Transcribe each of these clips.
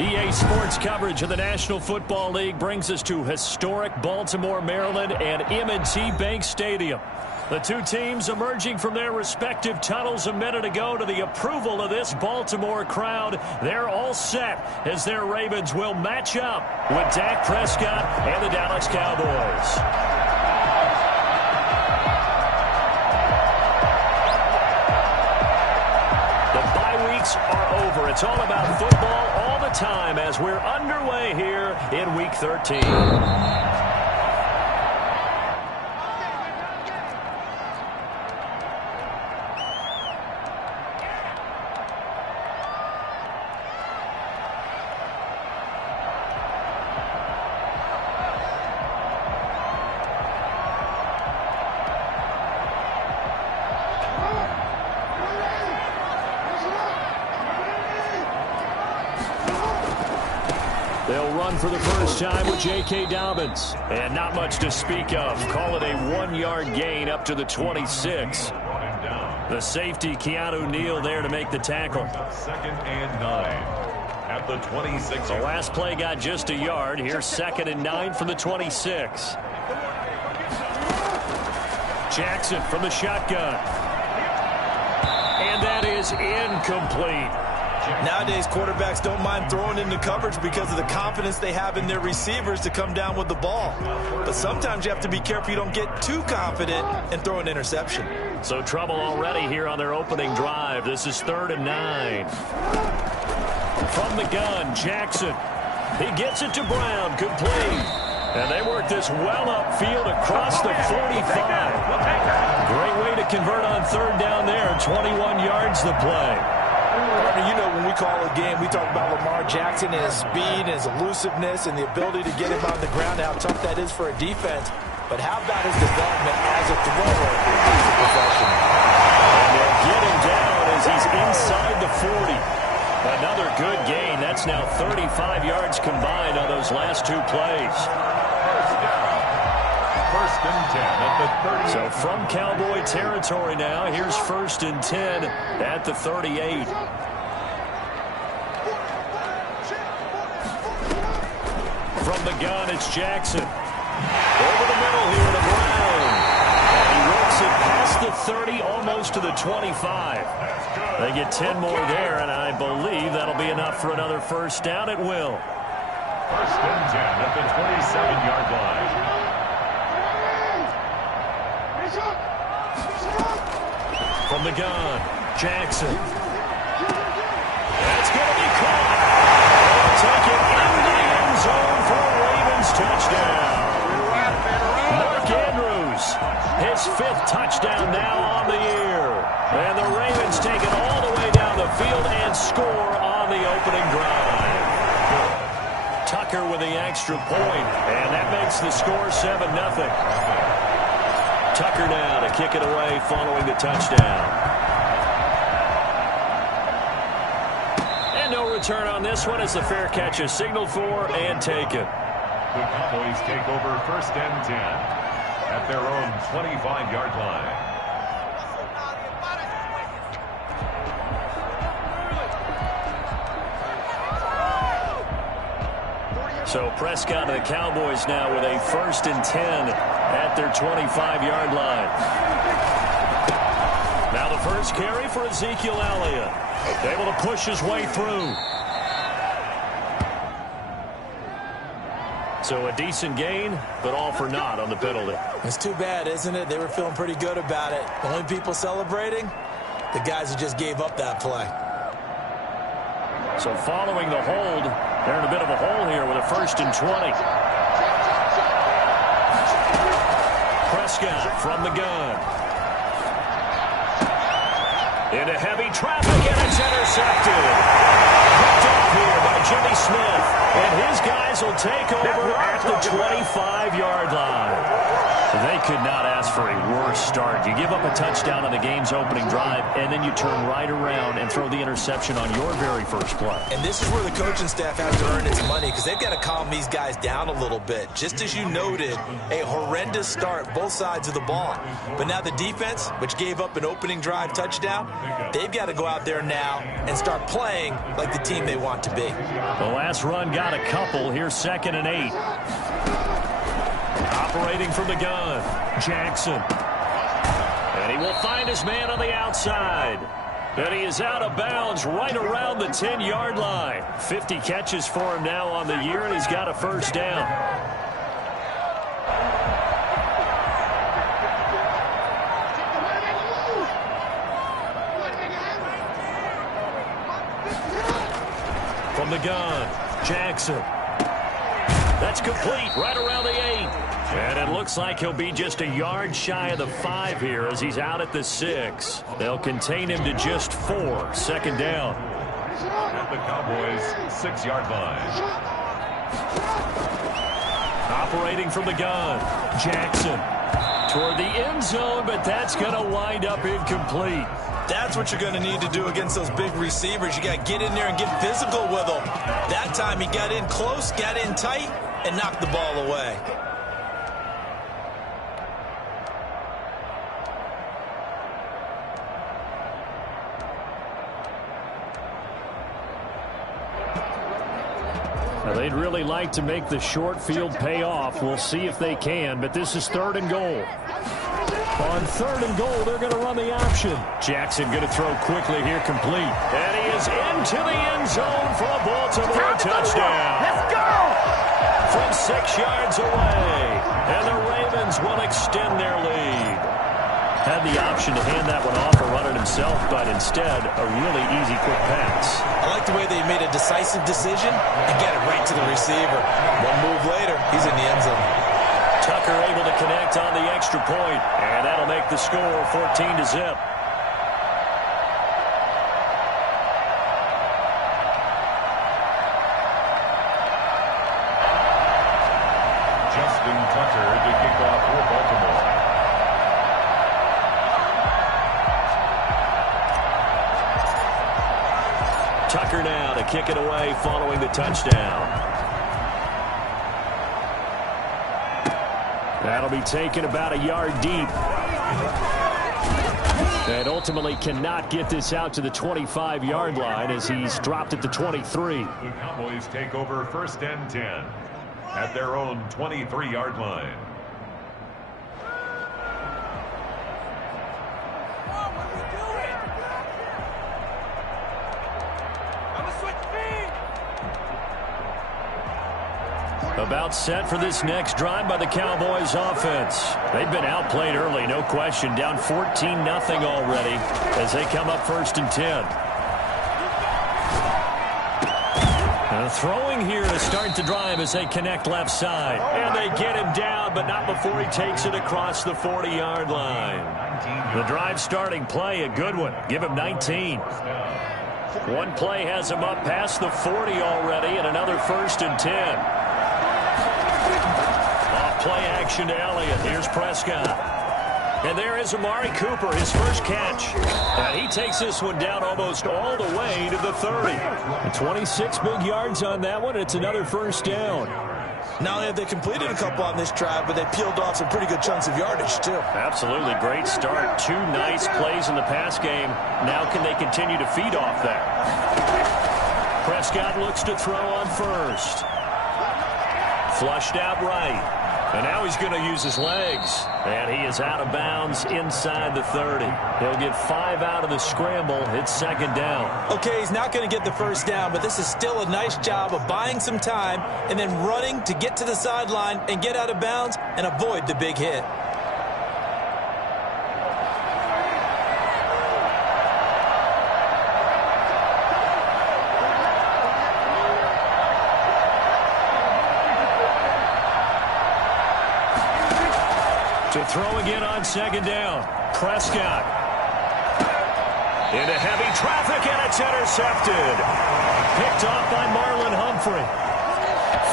EA Sports coverage of the National Football League brings us to historic Baltimore, Maryland and M&T Bank Stadium. The two teams emerging from their respective tunnels a minute ago to the approval of this Baltimore crowd. They're all set as their Ravens will match up with Dak Prescott and the Dallas Cowboys. Are over. It's all about football all the time as we're underway here in Week 13. They'll run for the first time with J.K. Dobbins. And not much to speak of. Call it a 1-yard gain up to the 26. The safety, Keanu Neal, there to make the tackle. 2nd and 9 at the 26. The last play got just a yard. Here's 2nd and 9 from the 26. Jackson from the shotgun. And that is incomplete. Nowadays, quarterbacks don't mind throwing into coverage because of the confidence they have in their receivers to come down with the ball. But sometimes you have to be careful you don't get too confident and throw an interception. So trouble already here on their opening drive. This is 3rd and 9. From the gun, Jackson. He gets it to Brown, complete. And they work this well upfield across the 45. Great way to convert on 3rd down there. 21 yards the play. You know, when we call a game, we talk about Lamar Jackson and his speed and his elusiveness and the ability to get him on the ground, how tough that is for a defense. But how about his development as a thrower? He's a professional. And they'll get him down as he's inside the 40. Another good gain. That's now 35 yards combined on those last two plays. First and 10 at the 30. So from Cowboy territory now, here's 1st and 10 at the 38. From the gun, it's Jackson. Over the middle here to Brown. And he works it past the 30, almost to the 25. They get 10 more there, and I believe that'll be enough for another first down. It will. 1st and 10 at the 27-yard line. From the gun, Jackson. That's going to be caught. They'll take it in the end zone for a Ravens touchdown. Mark Andrews, his 5th touchdown now on the year. And the Ravens take it all the way down the field and score on the opening drive. Tucker with the extra point, and that makes the score 7-0. Tucker now to kick it away following the touchdown. And no return on this one as the fair catch is signaled for and taken. The Cowboys take over 1st and 10 at their own 25-yard line. So Prescott and the Cowboys now with a 1st and 10 at their 25-yard line. Now the first carry for Ezekiel Elliott. Able to push his way through. So a decent gain, but all for naught on the penalty. It's too bad, isn't it? They were feeling pretty good about it. The only people celebrating, the guys who just gave up that play. So following the hold, they're in a bit of a hole here with a 1st and 20. Prescott from the gun. Into heavy traffic, and it's intercepted. Picked up here by Jimmy Smith. And his guys will take over at the 25-yard line. They could not ask for a worse start. You give up a touchdown on the game's opening drive, and then you turn right around and throw the interception on your very first play. And this is where the coaching staff has to earn its money, because they've got to calm these guys down a little bit. Just as you noted, a horrendous start, both sides of the ball. But now the defense, which gave up an opening drive touchdown, they've got to go out there now and start playing like the team they want to be. The last run got a couple. Here's 2nd and 8. Operating from the gun, Jackson. And he will find his man on the outside. And he is out of bounds right around the 10-yard line. 50 catches for him now on the year, and he's got a first down. From the gun, Jackson. That's complete right around the 8. And it looks like he'll be just a yard shy of the 5 here as he's out at the 6. They'll contain him to just 4. 2nd down. At the Cowboys' 6-yard line. Operating from the gun, Jackson. Toward the end zone, but that's going to wind up incomplete. That's what you're going to need to do against those big receivers. You got to get in there and get physical with them. That time he got in close, got in tight, and knocked the ball away. Now, they'd really like to make the short field pay off. We'll see if they can, but this is 3rd and goal. On 3rd and goal, they're going to run the option. Jackson going to throw quickly here, complete. And he is into the end zone for a Baltimore touchdown. Let's go! From 6 yards away. And the Ravens will extend their lead. Had the option to hand that one off or run it himself, but instead, a really easy, quick pass. I like the way they made a decisive decision and get it right to the receiver. One move later, he's in the end zone. Tucker able to connect on the extra point, and that'll make the score 14-0. Justin Tucker to kick off for Baltimore. Tucker now to kick it away following the touchdown. That'll be taken about a yard deep. And ultimately cannot get this out to the 25-yard line as he's dropped at the 23. The Cowboys take over 1st and 10 at their own 23-yard line. About set for this next drive by the Cowboys offense. They've been outplayed early, no question. Down 14-0 already as they come up 1st and 10. And throwing here to start the drive as they connect left side. And they get him down, but not before he takes it across the 40-yard line. The drive starting play, a good one. Give him 19. One play has him up past the 40 already, and another 1st and 10. Play action to Elliott. Here's Prescott. And there is Amari Cooper, his first catch. And he takes this one down almost all the way to the 30. And 26 big yards on that one. It's another 1st down. Not only have they completed a couple on this drive, but they peeled off some pretty good chunks of yardage, too. Absolutely. Great start. 2 nice plays in the pass game. Now can they continue to feed off that? Prescott looks to throw on 1st. Flushed out right. And now he's going to use his legs. And he is out of bounds inside the 30. He'll get 5 out of the scramble. It's 2nd down. Okay, he's not going to get the 1st down, but this is still a nice job of buying some time and then running to get to the sideline and get out of bounds and avoid the big hit. To throw again on 2nd down. Prescott. Into heavy traffic, and it's intercepted. Picked off by Marlon Humphrey.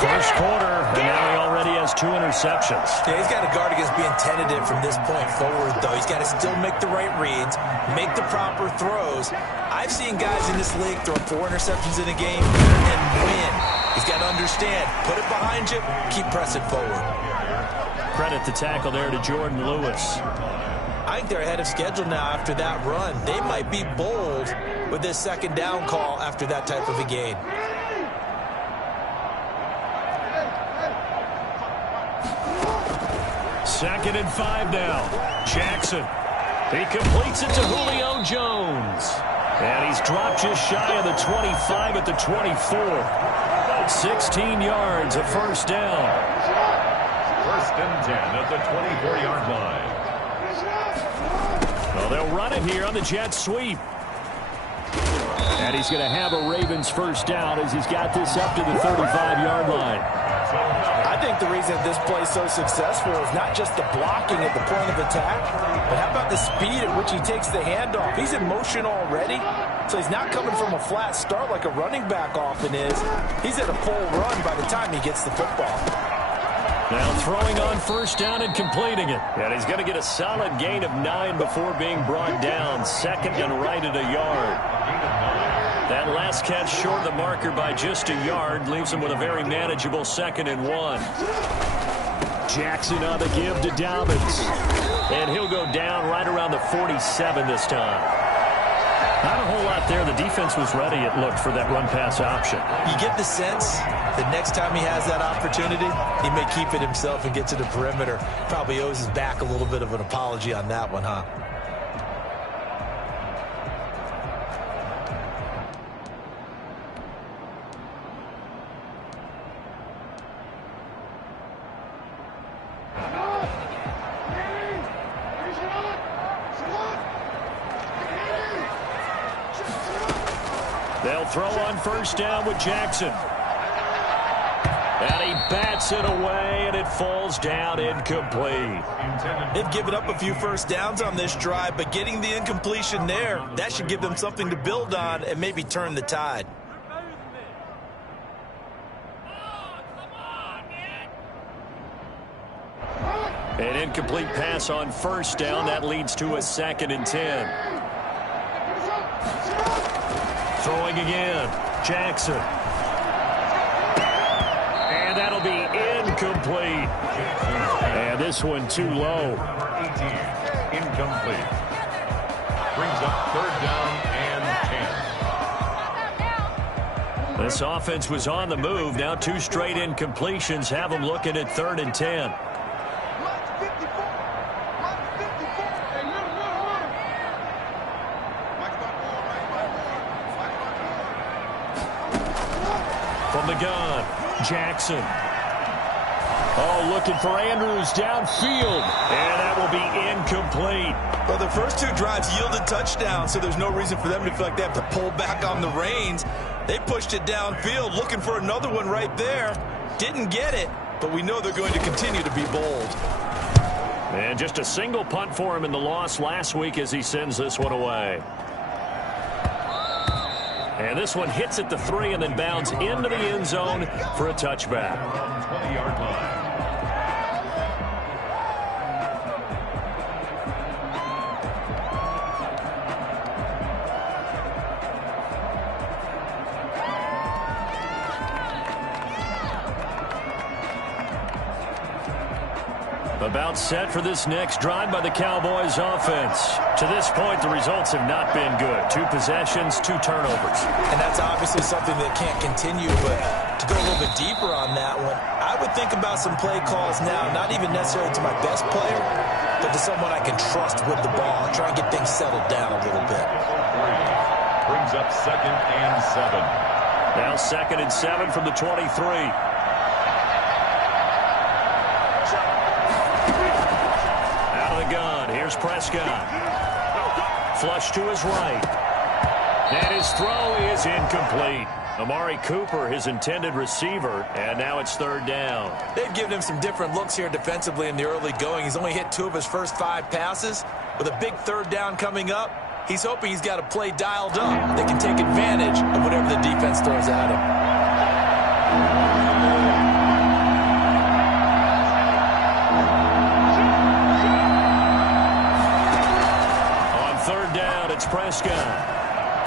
First quarter, and now he already has 2 interceptions. Yeah, he's got to guard against being tentative from this point forward, though. He's got to still make the right reads, make the proper throws. I've seen guys in this league throw 4 interceptions in a game and win. He's got to understand, put it behind you, keep pressing forward. Credit the tackle there to Jordan Lewis. I think they're ahead of schedule now after that run. They might be bold with this second down call after that type of a gain. Second and 5 now. Jackson. He completes it to Julio Jones. And he's dropped just shy of the 25 at the 24. 16 yards, a first down. First and 10 at the 24-yard line. Well, they'll run it here on the jet sweep. And he's going to have a Ravens first down as he's got this up to the 35-yard line. I think the reason this play is so successful is not just the blocking at the point of attack, but how about the speed at which he takes the handoff? He's in motion already, so he's not coming from a flat start like a running back often is. He's at a full run by the time he gets the football. Now throwing on first down and completing it. And he's going to get a solid gain of 9 before being brought down. Second and right at a yard. That last catch short of the marker by just a yard leaves him with a very manageable 2nd and 1. Jackson on the give to Dobbins. And he'll go down right around the 47 this time. Not a whole lot there. The defense was ready, it looked, for that run-pass option. You get the sense that next time he has that opportunity, he may keep it himself and get to the perimeter. Probably owes his back a little bit of an apology on that one, huh? They'll throw on first down with Jackson. And he bats it away, and it falls down incomplete. They've given up a few first downs on this drive, but getting the incompletion there, that should give them something to build on and maybe turn the tide. An incomplete pass on first down. That leads to a 2nd and 10. Throwing again. Jackson. And that'll be incomplete. And this one too low. 18, incomplete. Brings up 3rd down and 10. This offense was on the move. Now 2 straight incompletions have them looking at 3rd and 10. From the gun, Jackson. Oh, looking for Andrews downfield. And that will be incomplete. Well, the first 2 drives yielded touchdowns, so there's no reason for them to feel like they have to pull back on the reins. They pushed it downfield, looking for another one right there. Didn't get it, but we know they're going to continue to be bold. And just a single punt for him in the loss last week as he sends this one away. And this one hits at the 3 and then bounds into the end zone for a touchback. 20-yard line. About set for this next drive by the Cowboys offense. To this point, the results have not been good. 2 possessions, 2 turnovers. And that's obviously something that can't continue, but to go a little bit deeper on that one, I would think about some play calls now, not even necessarily to my best player, but to someone I can trust with the ball. Try and get things settled down a little bit. Brings up 2nd and 7. Now 2nd and 7 from the 23. Here's Prescott. Flush to his right. And his throw is incomplete. Amari Cooper, his intended receiver, and now it's 3rd down. They've given him some different looks here defensively in the early going. He's only hit 2 of his first 5 passes. With a big 3rd down coming up, he's hoping he's got a play dialed up that can take advantage of whatever the defense throws at him. Prescott.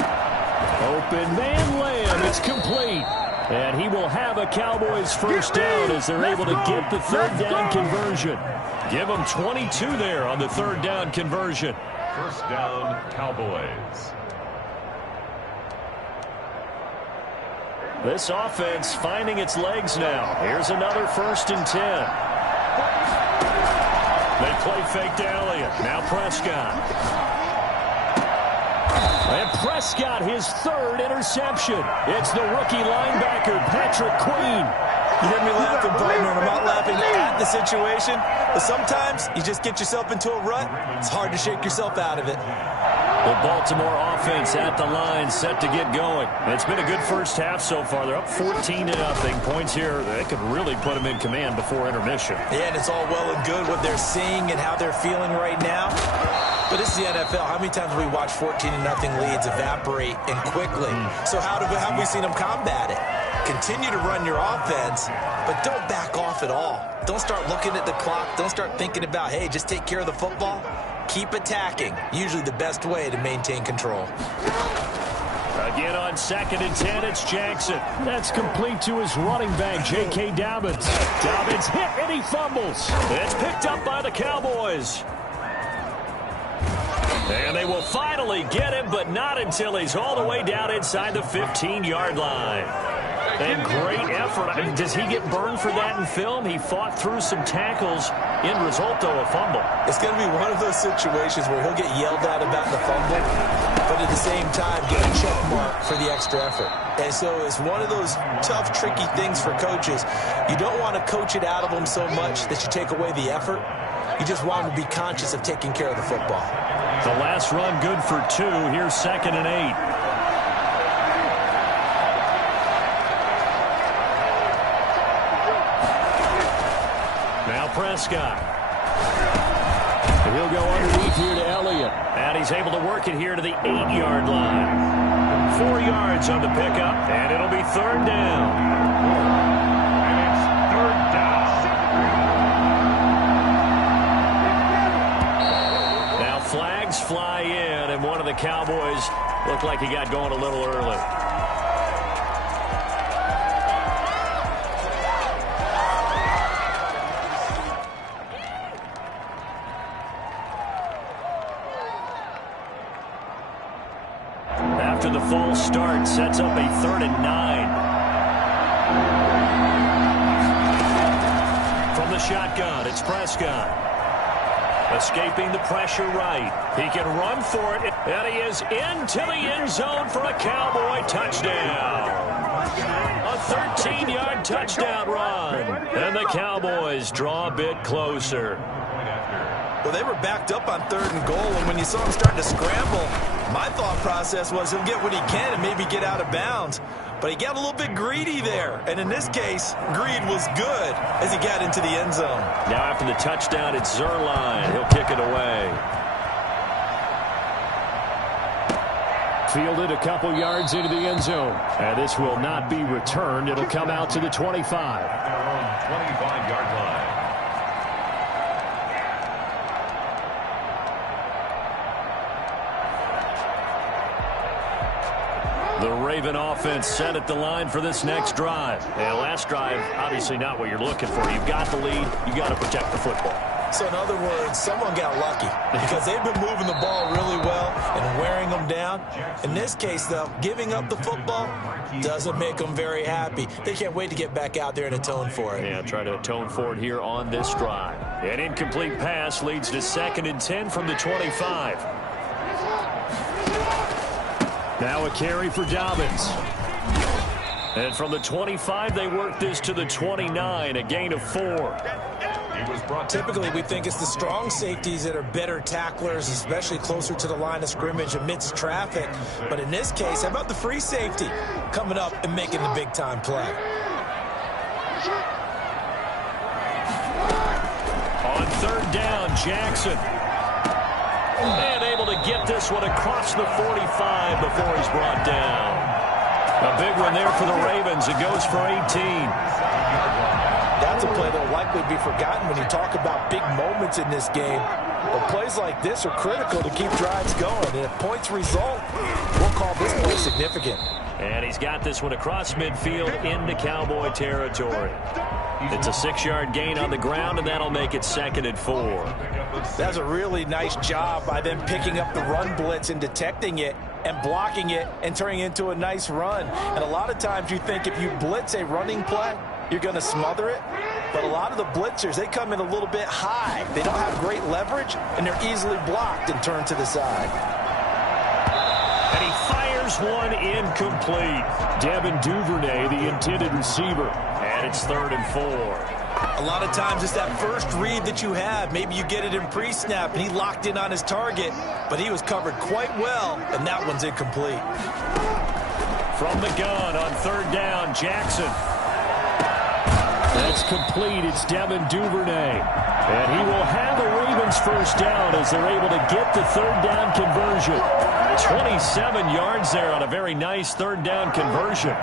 Open man layup. It's complete. And he will have a Cowboys first down as they're able to get the third down conversion. Give them 22 there on the third down conversion. First down, Cowboys. This offense finding its legs now. Here's another 1st and 10. They play fake to Elliott. Now Prescott. And Prescott, his 3rd interception. It's the rookie linebacker, Patrick Queen. You hear me laughing, partner, and I'm not laughing at the situation. But sometimes you just get yourself into a rut. It's hard to shake yourself out of it. The Baltimore offense at the line, set to get going. It's been a good first half so far. They're up 14-0. Points here, they could really put them in command before intermission. Yeah, and it's all well and good what they're seeing and how they're feeling right now. But this is the NFL. How many times have we watched 14-0 leads evaporate and quickly? So how have we seen them combat it? Continue to run your offense, but don't back off at all. Don't start looking at the clock. Don't start thinking about, hey, just take care of the football. Keep attacking. Usually the best way to maintain control. Again on 2nd and 10, it's Jackson. That's complete to his running back, J.K. Dobbins. Dobbins hit and he fumbles. It's picked up by the Cowboys. And they will finally get him, but not until he's all the way down inside the 15-yard line. And great effort. I mean, does he get burned for that in film? He fought through some tackles. End result, though, a fumble. It's going to be one of those situations where he'll get yelled at about the fumble, but at the same time get a check mark for the extra effort. And so it's one of those tough, tricky things for coaches. You don't want to coach it out of them so much that you take away the effort. You just want them to be conscious of taking care of the football. The last run good for 2. Here's 2nd and 8. Prescott. He'll go underneath here to Elliott. And he's able to work it here to the 8-yard line. 4 yards on the pickup, and it'll be 3rd down. And it's 3rd down. Now flags fly in, and one of the Cowboys looked like he got going a little early. After the false start, sets up a 3rd and 9. From the shotgun, it's Prescott. Escaping the pressure right. He can run for it, and he is into the end zone for a Cowboy touchdown. A 13-yard touchdown run. And the Cowboys draw a bit closer. Well, they were backed up on 3rd and goal, and when you saw him starting to scramble, my thought process was he'll get what he can and maybe get out of bounds. But he got a little bit greedy there. And in this case, greed was good as he got into the end zone. Now after the touchdown, it's Zuerlein. He'll kick it away. Fielded a couple yards into the end zone. And this will not be returned. It'll come out to the 25. Their own 25-yard line. The Raven offense set at the line for this next drive. And last drive, obviously not what you're looking for. You've got the lead. You've got to protect the football. So in other words, someone got lucky because they've been moving the ball really well and wearing them down. In this case, though, giving up the football doesn't make them very happy. They can't wait to get back out there and atone for it. Yeah, try to atone for it here on this drive. An incomplete pass leads to 2nd and 10 from the 25. Now a carry for Dobbins. And from the 25, they work this to the 29, a gain of 4. Typically, we think it's the strong safeties that are better tacklers, especially closer to the line of scrimmage amidst traffic. But in this case, how about the free safety coming up and making the big-time play? On 3rd down, Jackson. And able to get this one across the 45 before he's brought down. A big one there for the Ravens. It goes for 18. That that's a play that will likely be forgotten when you talk about big moments in this game. But plays like this are critical to keep drives going. And if points result, we'll call this play significant. And he's got this one across midfield into Cowboy territory. It's a 6-yard gain on the ground, and that'll make it 2nd and 4. That's a really nice job by them picking up the run blitz and detecting it and blocking it and turning it into a nice run. And a lot of times you think if you blitz a running play, you're going to smother it. But a lot of the blitzers, they come in a little bit high. They don't have great leverage, and they're easily blocked and turned to the side. And he fires one incomplete. Devin Duvernay, the intended receiver. And it's 3rd and 4. A lot of times it's that first read that you have. Maybe you get it in pre-snap, and he locked in on his target, but he was covered quite well, and that one's incomplete. From the gun on 3rd down, Jackson. That's complete. It's Devin Duvernay. And he will have a Ravens first down as they're able to get the 3rd down conversion. 27 yards there on a very nice 3rd down conversion.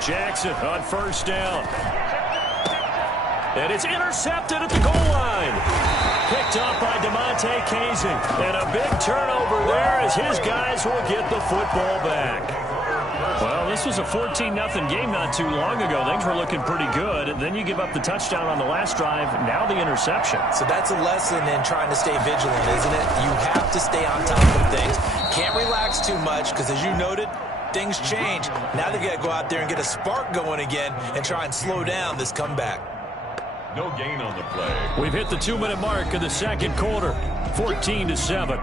Jackson on 1st down. And it's intercepted at the goal line. Picked up by DeMonte Kazee. And a big turnover there as his guys will get the football back. Well, this was a 14-0 game not too long ago. Things were looking pretty good. And then you give up the touchdown on the last drive. Now the interception. So that's a lesson in trying to stay vigilant, isn't it? You have to stay on top of things. Can't relax too much because, as you noted, things change. Now they've got to go out there and get a spark going again and try and slow down this comeback. No gain on the play. We've hit the 2-minute mark of the 2nd quarter. 14-7.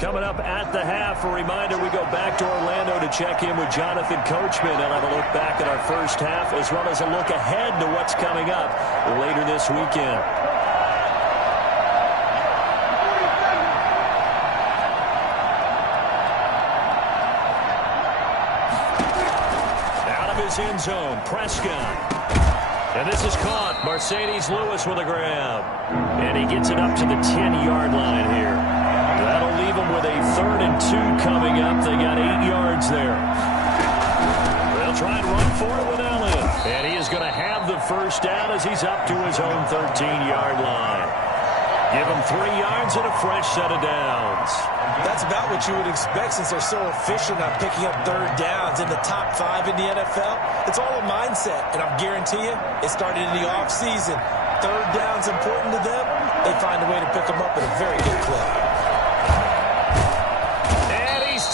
Coming up at the half, a reminder, we go back to Orlando to check in with Jonathan Coachman and have a look back at our first half as well as a look ahead to what's coming up later this weekend. Out of his end zone, Prescott. And this is caught. Mercedes Lewis with a grab. And he gets it up to the 10-yard line here. That'll leave them with a 3rd and 2 coming up. They got 8 yards there. They'll try and run for it with Elliott. And he is going to have the first down as he's up to his own 13-yard line. Give him 3 yards and a fresh set of downs. That's about what you would expect since they're so efficient on picking up 3rd downs in the top 5 in the NFL. It's all a mindset, and I guarantee you it started in the offseason. 3rd down's important to them. They find a way to pick them up at a very good clip.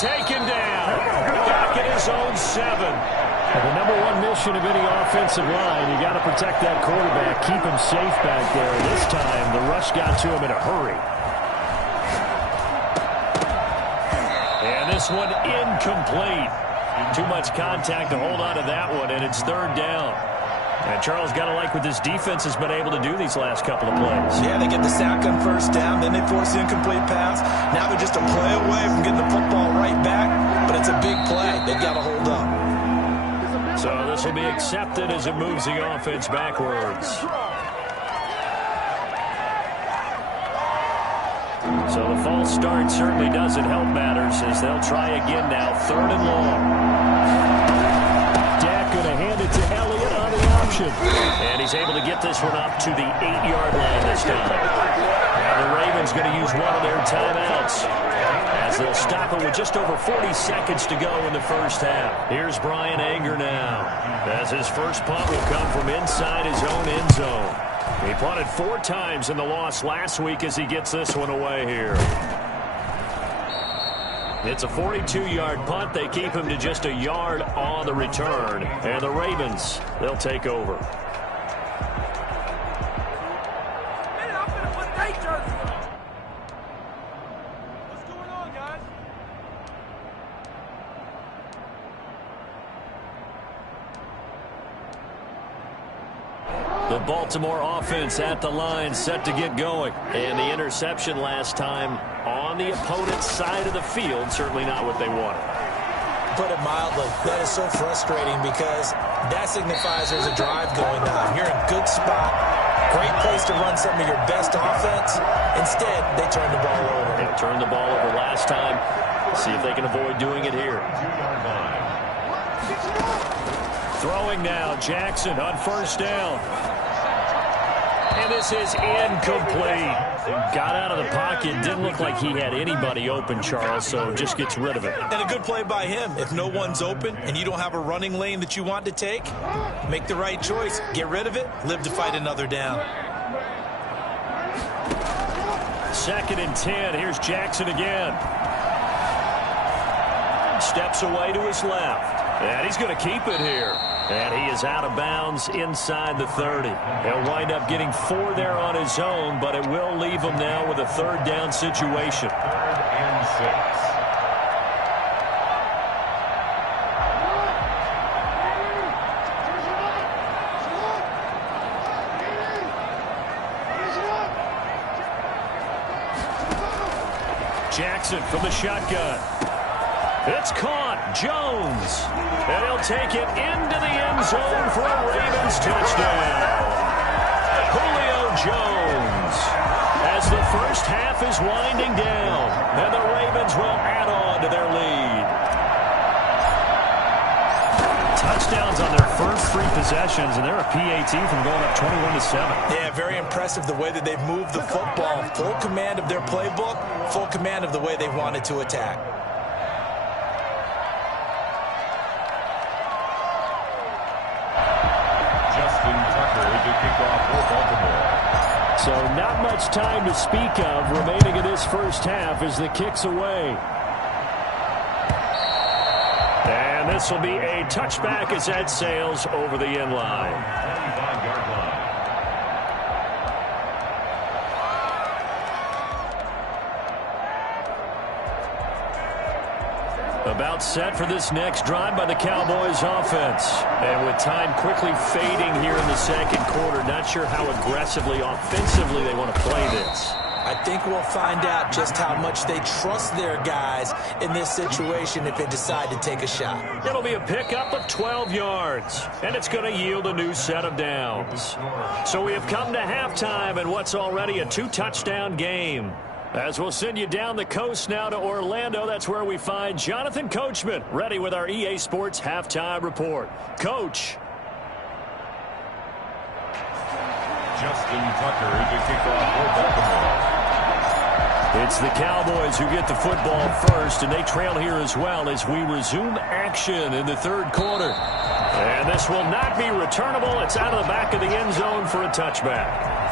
Taken down. Back at his own 7. And the number one mission of any offensive line, you got to protect that quarterback, keep him safe back there. This time, the rush got to him in a hurry. And this one incomplete. Too much contact to hold on to that one, and it's 3rd down. And Charles, got to like what this defense has been able to do these last couple of plays. Yeah, they get the sack on 1st down, then they force the incomplete pass. Now they're just a play away from getting the football right back, but it's a big play. They've got to hold up. So this will be accepted as it moves the offense backwards. So the false start certainly doesn't help matters as they'll try again now. 3rd and long. Dak going to hand it to Elliott on the option. And he's able to get this one up to the 8-yard line this time. Now the Ravens going to use one of their timeouts as they'll stop it with just over 40 seconds to go in the first half. Here's Brian Anger now as his first punt will come from inside his own end zone. He punted 4 times in the loss last week as he gets this one away here. It's a 42-yard punt. They keep him to just a yard on the return. And the Ravens, they'll take over. The Baltimore offense at the line, set to get going. And the interception last time on the opponent's side of the field, certainly not what they wanted. put it mildly. That is so frustrating because that signifies there's a drive going on. You're in a good spot. Great place to run some of your best offense. Instead, they turn the ball over. They turned the ball over last time. See if they can avoid doing it here. Throwing now, Jackson on first down. And this is incomplete. Got out of the pocket. Didn't look like he had anybody open, Charles, so just gets rid of it. And a good play by him. If no one's open and you don't have a running lane that you want to take, make the right choice. Get rid of it. Live to fight another down. 2nd and 10. Here's Jackson again. Steps away to his left. And he's going to keep it here. And he is out of bounds inside the 30. He'll wind up getting 4 there on his own, but it will leave him now with a 3rd down situation. 3rd and 6. Jackson from the shotgun. It's caught. Jones. And he'll take it into the end zone for a Ravens touchdown. Julio Jones. As the first half is winding down, and the Ravens will add on to their lead. Touchdowns on their first 3 possessions, and they're a PAT from going up 21-7. Yeah, very impressive the way that they've moved the football. Full command of their playbook, full command of the way they wanted to attack. So not much time to speak of remaining in this first half as the kick's away. And this will be a touchback as that sails over the end line. 25-yard line. About set for this next drive by the Cowboys offense. And with time quickly fading here in the second quarter, not sure how aggressively, offensively they want to play this. I think we'll find out just how much they trust their guys in this situation if they decide to take a shot. It'll be a pickup of 12 yards, and it's going to yield a new set of downs. So we have come to halftime in what's already a 2-touchdown game. As we'll send you down the coast now to Orlando, that's where we find Jonathan Coachman, ready with our EA Sports Halftime Report. Coach. Justin Tucker to kick off for Baltimore. It's the Cowboys who get the football first, and they trail here as well as we resume action in the 3rd quarter. And this will not be returnable. It's out of the back of the end zone for a touchback.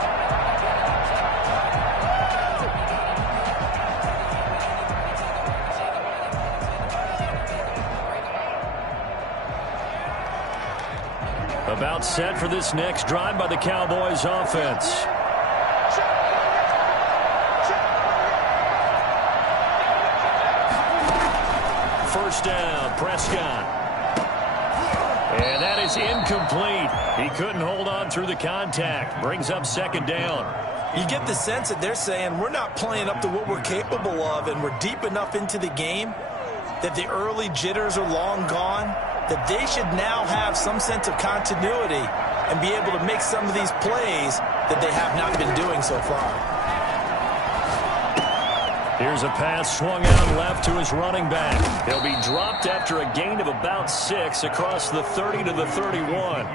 About set for this next drive by the Cowboys offense. First down, Prescott. And that is incomplete. He couldn't hold on through the contact. Brings up 2nd down. You get the sense that they're saying we're not playing up to what we're capable of, and we're deep enough into the game that the early jitters are long gone, that they should now have some sense of continuity and be able to make some of these plays that they have not been doing so far. Here's a pass swung out left to his running back. He'll be dropped after a gain of about 6 across the 30 to the 31.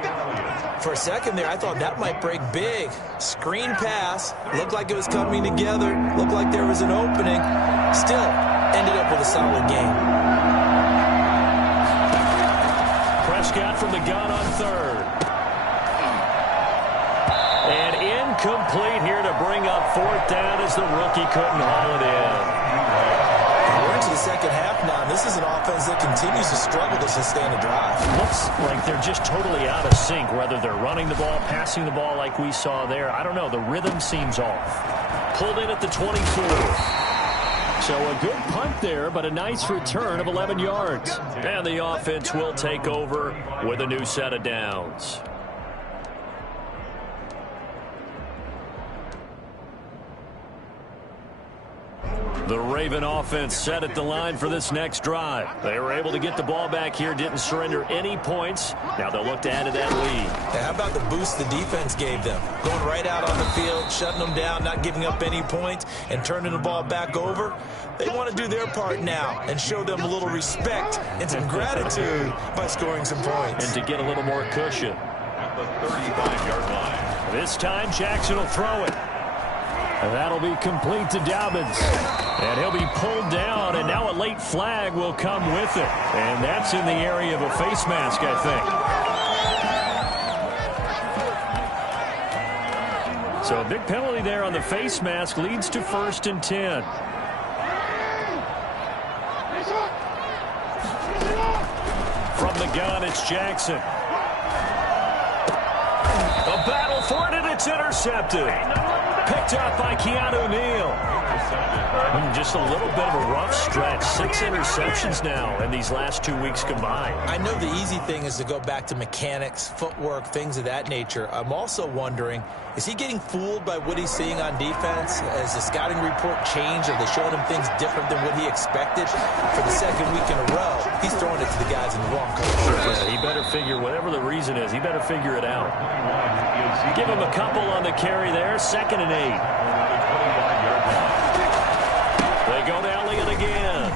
For a second there, I thought that might break big. Screen pass. Looked like it was coming together. Looked like there was an opening. Still, ended up with a solid game. Prescott from the gun on 3rd. And incomplete here to bring up 4th down as the rookie couldn't haul it in. We're into the second half now. This is an offense that continues to struggle to sustain a drive. Looks like they're just totally out of sync, whether they're running the ball, passing the ball like we saw there. I don't know. The rhythm seems off. Pulled in at the 24. So a good punt there, but a nice return of 11 yards. And the offense will take over with a new set of downs. The Raven offense set at the line for this next drive. They were able to get the ball back here, didn't surrender any points. Now they'll look to add to that lead. How about the boost the defense gave them? Going right out on the field, shutting them down, not giving up any points, and turning the ball back over. They want to do their part now and show them a little respect and some gratitude by scoring some points. And to get a little more cushion. At the 35-yard line. This time, Jackson will throw it. And that'll be complete to Dobbins. And he'll be pulled down, and now a late flag will come with it. And that's in the area of a face mask, I think. So a big penalty there on the face mask leads to 1st and 10. From the gun, it's Jackson. A battle for it, and it's intercepted. Picked up by Keanu Neal. Just a little bit of a rough stretch. 6 interceptions now in these last 2 weeks combined. I know the easy thing is to go back to mechanics, footwork, things of that nature. I'm also wondering, is he getting fooled by what he's seeing on defense? Has the scouting report changed? Are they showing him things different than what he expected? For the 2nd week in a row, he's throwing it to the guys in the wrong coverage. Yeah, he better figure, whatever the reason is, he better figure it out. Give him a couple on the carry there. 2nd and 8. They go to Elliott again.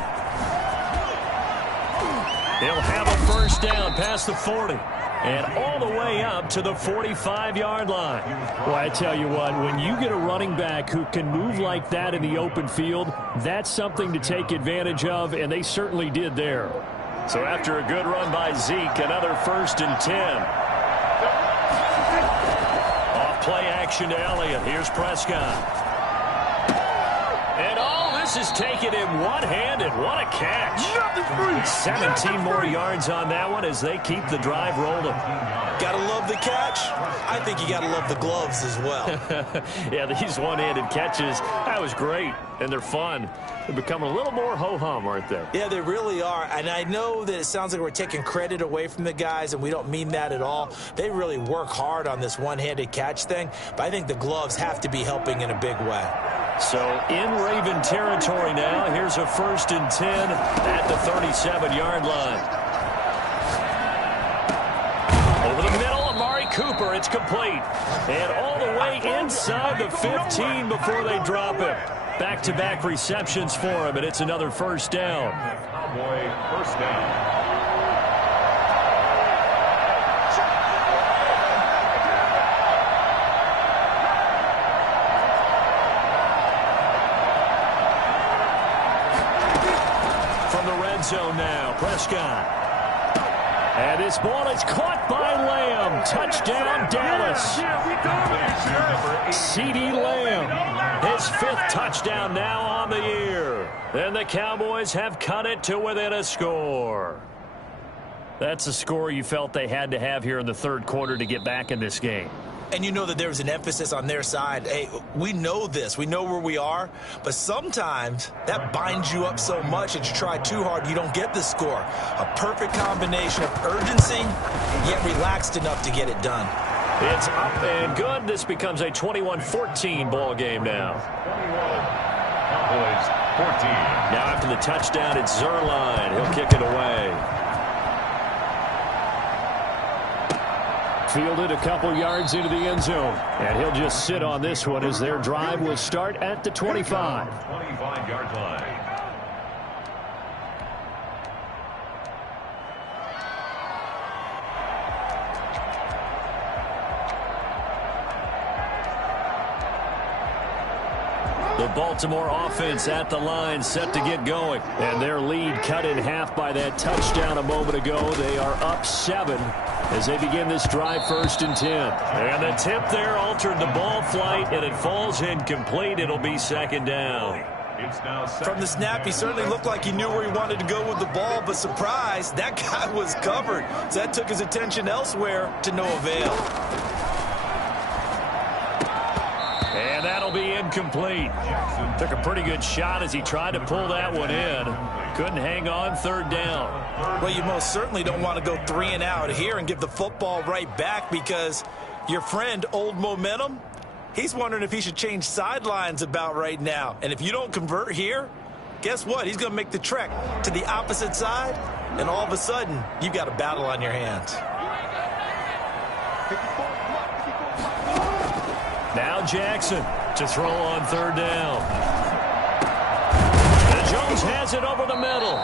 He'll have a 1st down past the 40. And all the way up to the 45-yard line. Well, I tell you what, when you get a running back who can move like that in the open field, that's something to take advantage of, and they certainly did there. So after a good run by Zeke, another 1st and 10. Off play action to Elliott. Here's Prescott. And all this is taken in one-handed. What a catch. 17 more yards on that one as they keep the drive rolling. Gotta love the catch. I think you gotta love the gloves as well. Yeah, these one-handed catches, that was great, and they're fun. They're becoming a little more ho-hum, aren't they? Yeah, they really are. And I know that it sounds like we're taking credit away from the guys, and we don't mean that at all. They really work hard on this one-handed catch thing, but I think the gloves have to be helping in a big way. So in Raven territory now, here's a 1st and 10 at the 37-yard line. Over the middle, Amari Cooper, it's complete. And all the way inside the 15 before they drop him. Back-to-back receptions for him, and it's another 1st down. Cowboy 1st down. Zone now, Prescott. And this ball is caught by Lamb. Touchdown, Dallas. CeeDee Lamb, his 5th touchdown now on the year. And the Cowboys have cut it to within a score. That's a score you felt they had to have here in the 3rd quarter to get back in this game. And you know that there was an emphasis on their side. Hey, we know this. We know where we are. But sometimes that binds you up so much that you try too hard, you don't get the score. A perfect combination of urgency, yet relaxed enough to get it done. It's up and good. This becomes a 21-14 ball game now. 21. Cowboys 14. Now after the touchdown, it's Zuerlein. He'll kick it away. Fielded a couple yards into the end zone. And he'll just sit on this one as their drive will start at the 25. 25-yard line. The Baltimore offense at the line set to get going. And their lead cut in half by that touchdown a moment ago. They are up 7 as they begin this drive 1st and 10. And the tip there altered the ball flight, and it falls incomplete. It'll be 2nd down. It's now From the snap, he certainly looked like he knew where he wanted to go with the ball, but surprise, that guy was covered. So that took his attention elsewhere to no avail. And that'll be incomplete. Took a pretty good shot as he tried to pull that one in. Couldn't hang on, 3rd down. Well, you most certainly don't want to go 3 and out here and give the football right back because your friend, Old Momentum, he's wondering if he should change sidelines about right now. And if you don't convert here, guess what? He's going to make the trek to the opposite side, and all of a sudden, you've got a battle on your hands. Now Jackson to throw on third down. And Jones has it over the middle.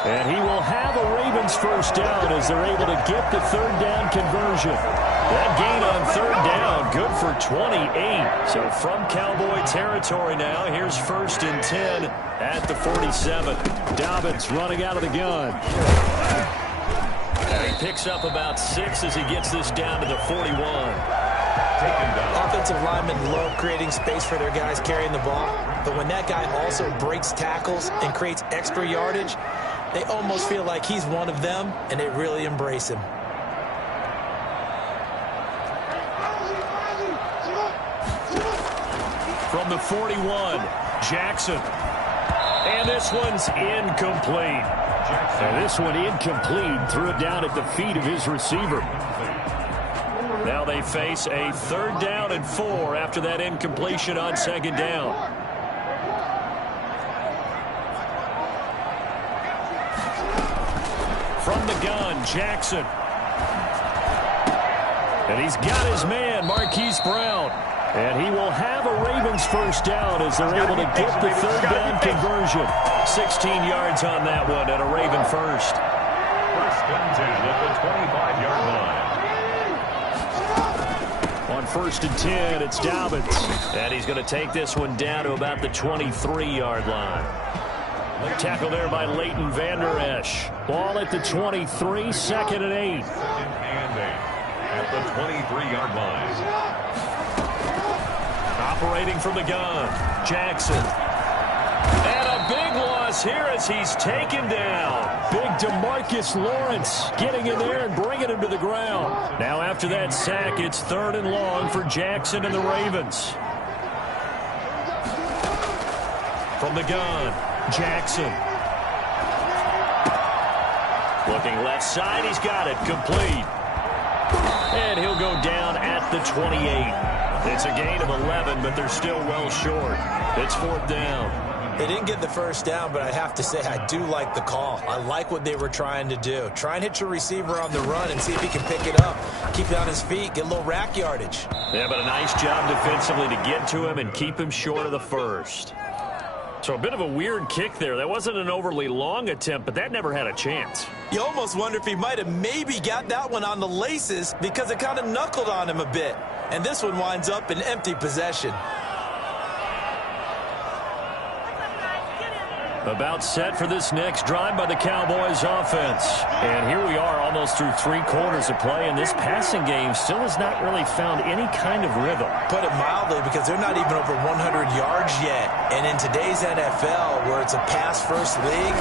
And he will have a Ravens first down as they're able to get the third down conversion. That gain on third down, good for 28. So from Cowboy territory now, here's 1st and 10 at the 47. Dobbins running out of the gun. And he picks up about 6 as he gets this down to the 41. Offensive linemen love creating space for their guys carrying the ball, but when that guy also breaks tackles and creates extra yardage, they almost feel like he's one of them, and they really embrace him. From the 41, Jackson. And this one's incomplete. And this one incomplete, threw it down at the feet of his receiver. Now they face a 3rd down and 4 after that incompletion on 2nd down. From the gun, Jackson. And he's got his man, Marquise Brown. And he will have a Ravens first down as they're able to get the 3rd down conversion. 16 yards on that one and a Raven first. 1st and 10 at the 25-yard line. On 1st and 10, it's Dobbins. And he's going to take this one down to about the 23-yard line. Tackle there by Leighton Vander Esch. Ball at the 23, 2nd and 8. 2nd and 8 at the 23-yard line. Operating from the gun, Jackson. And a big loss here as he's taken down. Big DeMarcus Lawrence getting in there and bringing him to the ground. Now after that sack, it's 3rd and long for Jackson and the Ravens. From the gun, Jackson. Looking left side, he's got it, complete. And he'll go down at the 28. It's a gain of 11, but they're still well short. It's 4th down. They didn't get the first down, but I have to say I do like the call. I like what they were trying to do. Try and hit your receiver on the run and see if he can pick it up. Keep it on his feet, get a little rack yardage. Yeah, but a nice job defensively to get to him and keep him short of the first. So a bit of a weird kick there. That wasn't an overly long attempt, but that never had a chance. You almost wonder if he might have maybe got that one on the laces because it kind of knuckled on him a bit. And this one winds up in empty possession. About set for this next drive by the Cowboys offense. And here we are almost through 3 quarters of play, and this passing game still has not really found any kind of rhythm. Put it mildly, because they're not even over 100 yards yet. And in today's NFL, where it's a pass-first league,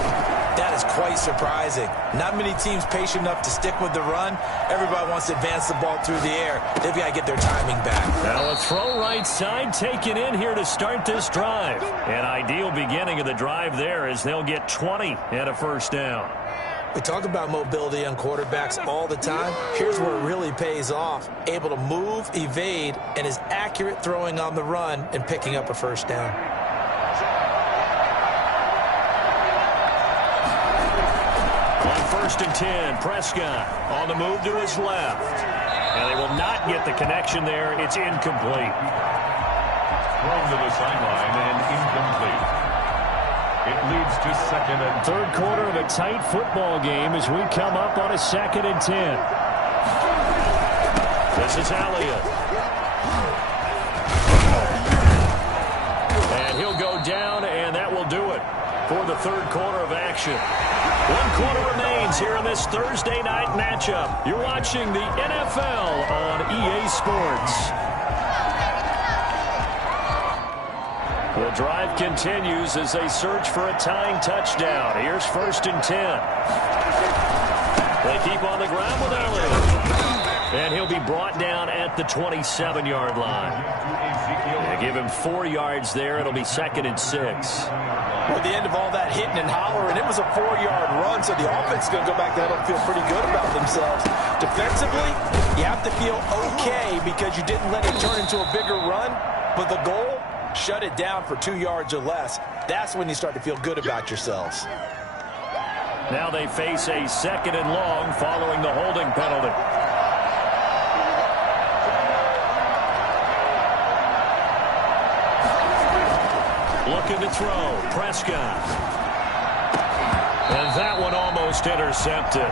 that is quite surprising. Not many teams patient enough to stick with the run. Everybody wants to advance the ball through the air. They've got to get their timing back. Now a throw right side taken in here to start this drive. An ideal beginning of the drive there as they'll get 20 and a first down. We talk about mobility on quarterbacks all the time. Here's where it really pays off. Able to move, evade, and is accurate throwing on the run and picking up a first down. On 1st and 10, Prescott on the move to his left. And they will not get the connection there. It's incomplete. Thrown to the sideline and incomplete. It leads to 2nd and 3rd quarter of a tight football game as we come up on a 2nd and 10. This is Elliott. And he'll go down, and that will do it for the 3rd quarter of action. 1 quarter remains here in this Thursday night matchup. You're watching the NFL on EA Sports. The drive continues as they search for a tying touchdown. Here's 1st and 10. They keep on the ground with Elliott. And he'll be brought down at the 27-yard line. They give him 4 yards there. It'll be 2nd and 6. At the end of all that hitting and hollering, it was a 4-yard run, so the offense is going to go back there and feel pretty good about themselves. Defensively, you have to feel okay because you didn't let it turn into a bigger run, but the goal, Shut it down for 2 yards or less. That's when you start to feel good about yourselves. Now they face a 2nd and long following the holding penalty. Looking to throw. Prescott. And that one almost intercepted.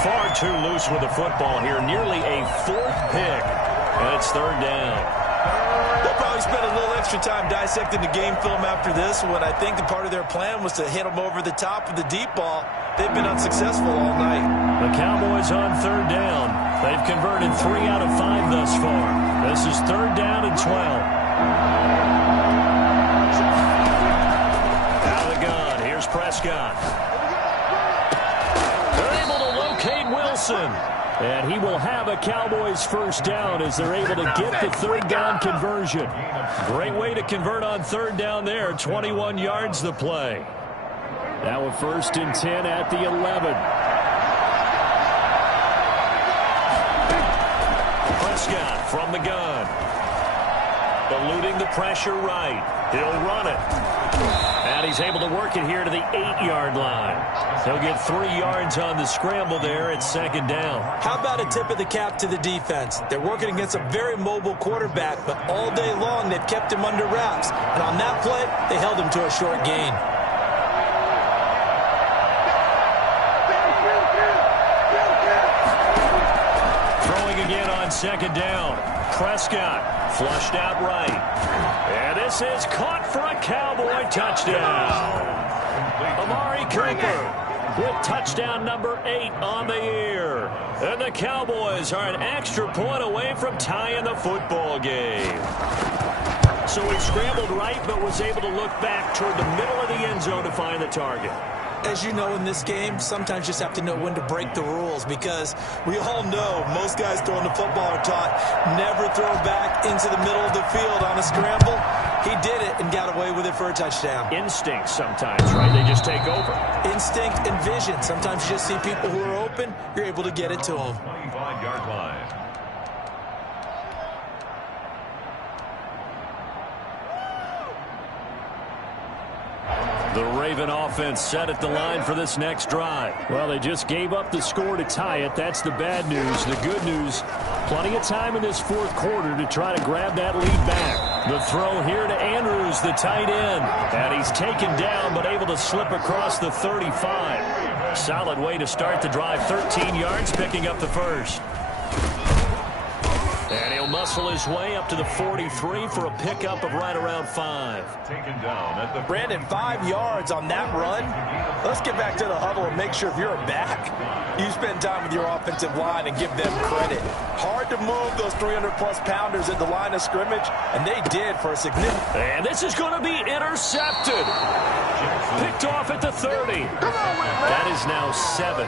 Far too loose with the football here. Nearly a 4th pick. And it's 3rd down. They'll probably spend a little extra time dissecting the game film after this one. I think the part of their plan was to hit them over the top of the deep ball. They've been unsuccessful all night. The Cowboys on 3rd down. They've converted 3 out of 5 thus far. This is 3rd down and 12. Out of the gun. Here's Prescott. They're able to locate Wilson. And he will have a Cowboys 1st down as they're able to get the 3rd down conversion. Great way to convert on 3rd down there. 21 yards the play. Now a 1st and 10 at the 11. Prescott from the gun. Eluding the pressure right. He'll run it. And he's able to work it here to the 8-yard line. He'll get 3 yards on the scramble there at 2nd down. How about a tip of the cap to the defense? They're working against a very mobile quarterback, but all day long they've kept him under wraps. And on that play, they held him to a short gain. Throwing again on 2nd down. Prescott flushed out right. And this is caught for a Cowboy touchdown. Amari Cooper with touchdown number 8 on the year. And the Cowboys are an extra point away from tying the football game. So he scrambled right but was able to look back toward the middle of the end zone to find the target. As you know, in this game, sometimes you just have to know when to break the rules, because we all know most guys throwing the football are taught never throw back into the middle of the field on a scramble. He did it and got away with it for a touchdown. Instinct sometimes, right? They just take over. Instinct and vision. Sometimes you just see people who are open, you're able to get it to them. 25-yard line. The Raven offense set at the line for this next drive. Well, they just gave up the score to tie it. That's the bad news. The good news, plenty of time in this 4th quarter to try to grab that lead back. The throw here to Andrews, the tight end. And he's taken down but able to slip across the 35. Solid way to start the drive. 13 yards, picking up the 1st. And he'll muscle his way up to the 43 for a pickup of right around 5. Taken down at the Brandon, 5 yards on that run. Let's get back to the huddle and make sure if you're a back, you spend time with your offensive line and give them credit. Hard to move those 300-plus pounders at the line of scrimmage, and they did for a significant... And this is going to be intercepted. Picked off at the 30. That is now 7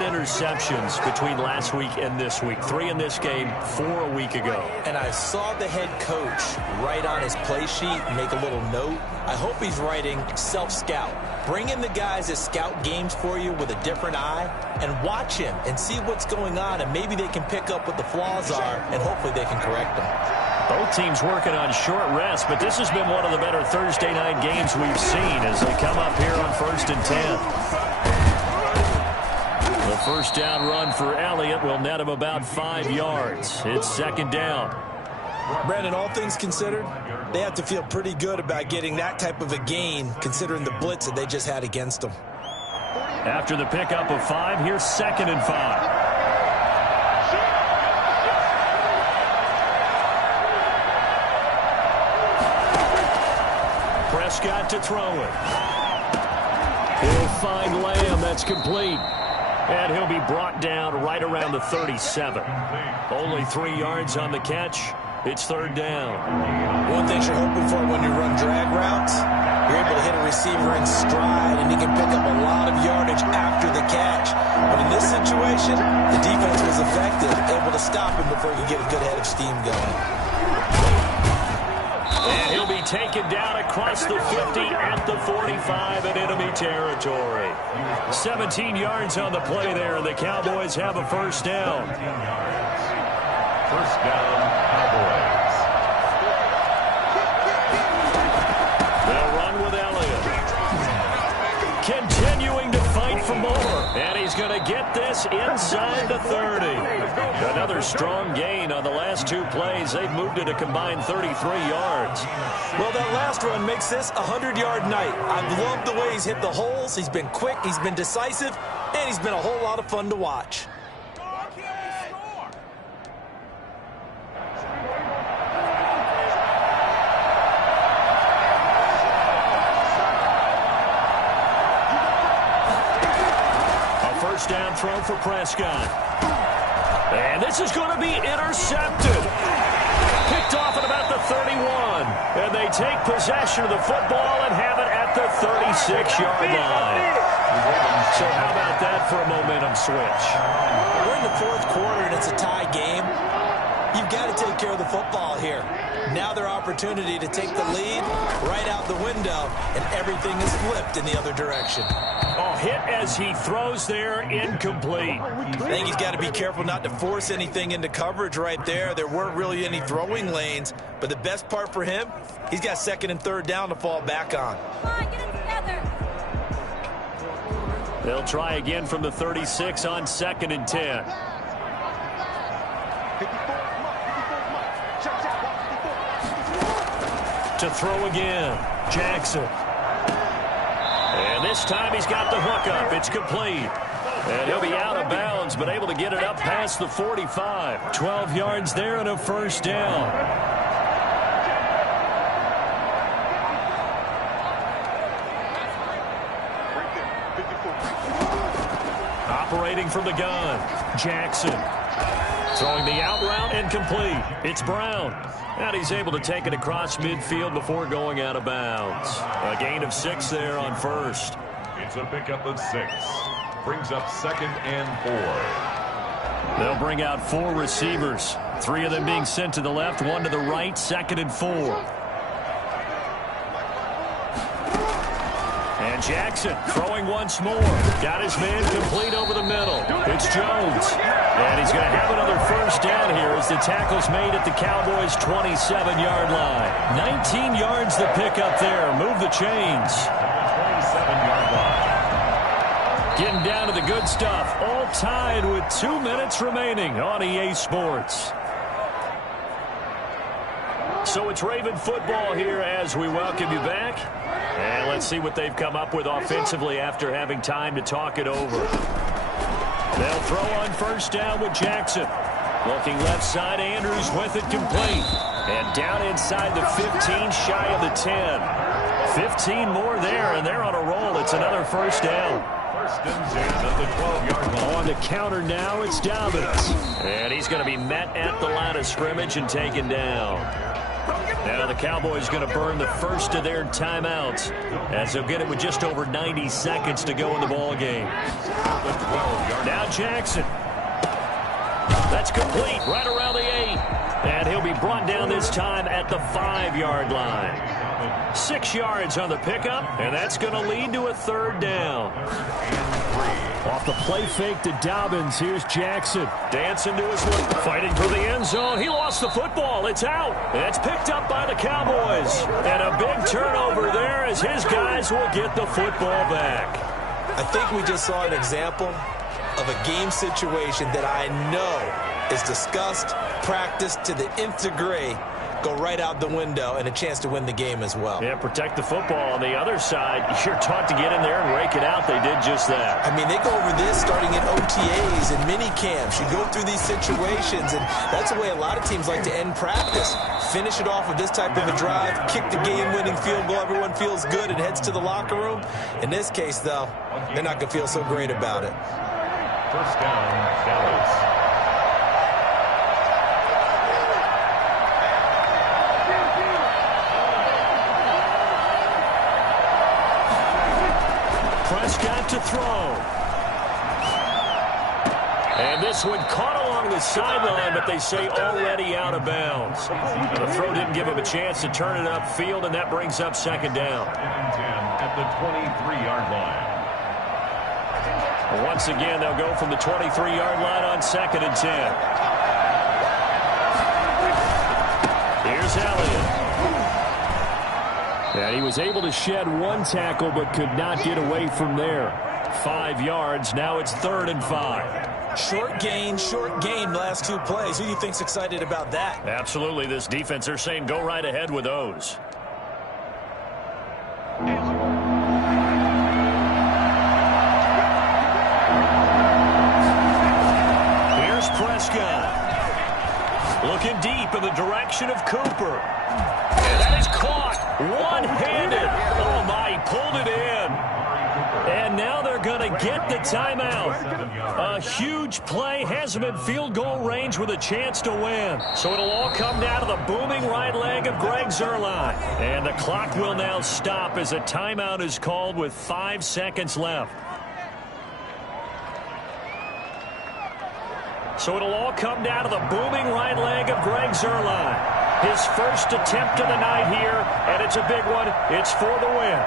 interceptions between last week and this week. 3 in this game, 4 a week ago. And I saw the head coach write on his play sheet, make a little note. I hope he's writing self-scout. Bring in the guys that scout games for you with a different eye and watch him and see what's going on, and maybe they can pick up what the flaws are, and hopefully they can correct them. Both teams working on short rest, but this has been one of the better Thursday night games we've seen as they come up here on 1st and 10. The 1st down run for Elliott will net him about 5 yards. It's 2nd down. Brandon, all things considered, they have to feel pretty good about getting that type of a gain considering the blitz that they just had against them. After the pickup of 5, here's 2nd and 5. Prescott to throw it. He'll find Lamb. That's complete. And he'll be brought down right around the 37. Only 3 yards on the catch. It's 3rd down. One thing you're hoping for when you run drag routes, you're able to hit a receiver in stride, and he can pick up a lot of yardage after the catch. But in this situation, the defense was effective, able to stop him before he could get a good head of steam going. And he'll be taken down across the 50 at the 45 in enemy territory. 17 yards on the play there, and the Cowboys have a 1st down. 1st down, Cowboys. continuing to fight for more. And he's going to get this inside the 30. Another strong gain on the last 2 plays. They've moved it a combined 33 yards. Well, that last run makes this a 100-yard night. I've loved the way he's hit the holes. He's been quick, he's been decisive, and he's been a whole lot of fun to watch. First down throw for Prescott. And this is going to be intercepted. Picked off at about the 31. And they take possession of the football and have it at the 36-yard line. So how about that for a momentum switch? We're in the 4th quarter and it's a tie game. You've got to take care of the football here. Now their opportunity to take the lead right out the window, and everything is flipped in the other direction. Oh, hit as he throws there, incomplete. I think he's got to be careful not to force anything into coverage right there. There weren't really any throwing lanes, but the best part for him, he's got 2nd and 3rd down to fall back on. Come on, get it together. They'll try again from the 36 on 2nd and 10. To throw again, Jackson. And this time he's got the hook up. It's complete. And he'll be out of bounds, but able to get it up past the 45. 12 yards there and a first down. Operating from the gun, Jackson. Throwing the out route and complete. It's Brown. And he's able to take it across midfield before going out of bounds. A gain of 6 there on first. It's a pickup of 6. Brings up 2nd and 4. They'll bring out 4 receivers. 3 of them being sent to the left, 1 to the right, 2nd and 4. And Jackson throwing once more. Got his man complete over the middle. It's Jones. And he's going to have another first down here as the tackle's made at the Cowboys' 27-yard line. 19 yards to pick up there. Move the chains. 27-yard line. Getting down to the good stuff. All tied with 2 minutes remaining on EA Sports. So it's Raven football here as we welcome you back. And let's see what they've come up with offensively after having time to talk it over. They'll throw on first down with Jackson. Looking left side, Andrews with it complete. And down inside the 15, shy of the 10. 15 more there, and they're on a roll. It's another first down. First and 10 at the 12-yard line. On the counter now, it's Dobbins. And he's going to be met at the line of scrimmage and taken down. Now the Cowboys going to burn the first of their timeouts as they'll get it with just over 90 seconds to go in the ball game. Now Jackson. That's complete right around the 8. And he'll be brought down this time at the 5-yard line. 6 yards on the pickup, and that's going to lead to a 3rd down. Off the play fake to Dobbins, here's Jackson. Dancing to his left, fighting for the end zone. He lost the football. It's out. And it's picked up by the Cowboys. And a big turnover there as his guys will get the football back. I think we just saw an example of a game situation that I know is discussed, practiced to the nth degree, go right out the window, and a chance to win the game as well. Yeah, protect the football. On the other side, you're taught to get in there and rake it out. They did just that. I mean, they go over this starting in OTAs and mini camps. You go through these situations, and that's the way a lot of teams like to end practice. Finish it off with this type of a drive, kick the game-winning field goal. Everyone feels good and heads to the locker room. In this case, though, they're not going to feel so great about it. First down, Dallas. Prescott to throw. And this one caught along the sideline, but they say already out of bounds. The throw didn't give him a chance to turn it upfield, and that brings up 2nd down. 10 at the 23-yard line. Once again, they'll go from the 23-yard line on 2nd and 10. Here's Elliott. And he was able to shed one tackle but could not get away from there. 5 yards. Now it's 3rd and 5. Short gain last 2 plays. Who do you think's excited about that? Absolutely. This defense, they're saying go right ahead with those. Here's Prescott. Looking deep in the direction of Cooper. And that is caught. One-handed. Oh, my, he pulled it in. And now they're going to get the timeout. A huge play has them in field goal range with a chance to win. So it'll all come down to the booming right leg of Greg Zuerlein. And the clock will now stop as a timeout is called with 5 seconds left. So it'll all come down to the booming right leg of Greg Zuerlein. His first attempt of the night here, and it's a big one. It's for the win.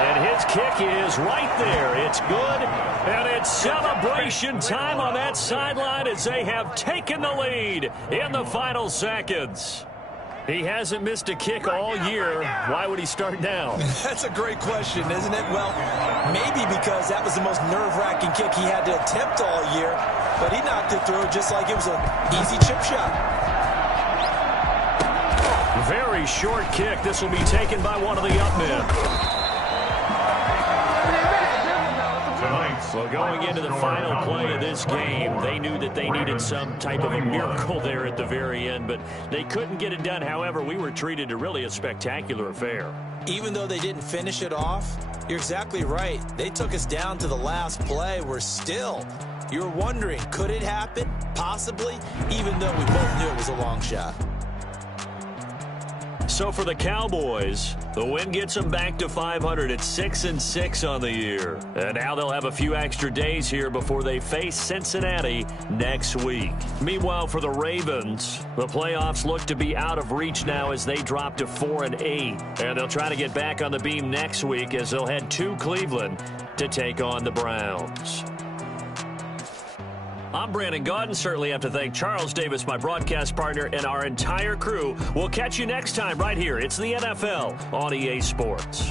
And his kick is right there. It's good, and it's celebration time on that sideline as they have taken the lead in the final seconds. He hasn't missed a kick all year. Why would he start now? That's a great question, isn't it? Well, maybe because that was the most nerve-wracking kick he had to attempt all year, but he knocked it through just like it was an easy chip shot. Very short kick. This will be taken by one of the up men. Well, going into the final play of this game, they knew that they needed some type of a miracle there at the very end, but they couldn't get it done. However, we were treated to really a spectacular affair. Even though they didn't finish it off, you're exactly right. They took us down to the last play. You're wondering, could it happen? Possibly, even though we both knew it was a long shot. So for the Cowboys, the win gets them back to 500 at 6-6 on the year. And now they'll have a few extra days here before they face Cincinnati next week. Meanwhile, for the Ravens, the playoffs look to be out of reach now as they drop to 4-8. And they'll try to get back on the beam next week as they'll head to Cleveland to take on the Browns. I'm Brandon Gaudin. Certainly have to thank Charles Davis, my broadcast partner, and our entire crew. We'll catch you next time right here. It's the NFL on EA Sports.